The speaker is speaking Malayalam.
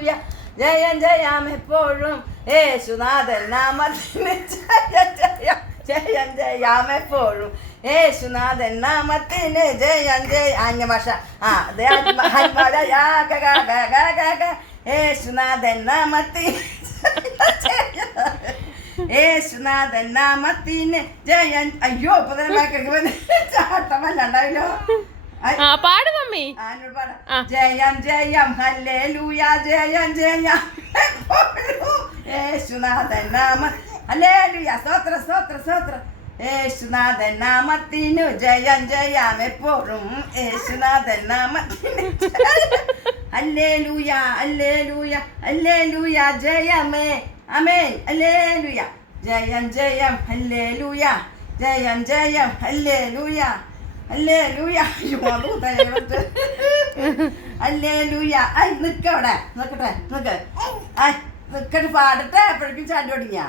ഹല്ലേലൂയ ജയം ജയം എപ്പോഴും യേശുനാഥൻ നാമത്തിന് ജയം ജയം ജയം ജയം എപ്പോഴും യേശുനാഥൻ നാമത്തിന് ജയം ജയ അന്യ ഭാഷ യേശുനാഥൻ നാമത്തിന് യേശുനാഥൻ നാമത്തിന് ജയം. അയ്യോ ഇപ്പൊ തന്നെ ചാട്ടമല്ലാണ്ടാവില്ലോ. പാട് മമ്മി. ജയം ജയം ഹല്ലേലൂയ ജയം ജയം യേശുനാഥൻ നാമ ഹല്ലേലൂയ സ്തോത്ര സ്തോത്ര സ്തോത്ര യേശുനാഥൻ നാമത്തിനു ജയം ജയം എപ്പോഴും യേശുനാഥൻ നാമത്തിന് ഹല്ലേലൂയ ഹല്ലേലൂയ ഹല്ലേലൂയ ജയമേ ആമേൻ ഹല്ലേലൂയ ജയം ജയം ഹല്ലേലൂയ ജയം ജയം ഹല്ലേലൂയ ഹല്ലേലൂയ ഹല്ലേലൂയ. ഐ നിക്കവിടെ നോക്കട്ടെ നിക്ക് നിക്കട്ട് പാടട്ടെ എപ്പോഴേക്കും ചാടി തുടങ്ങിയ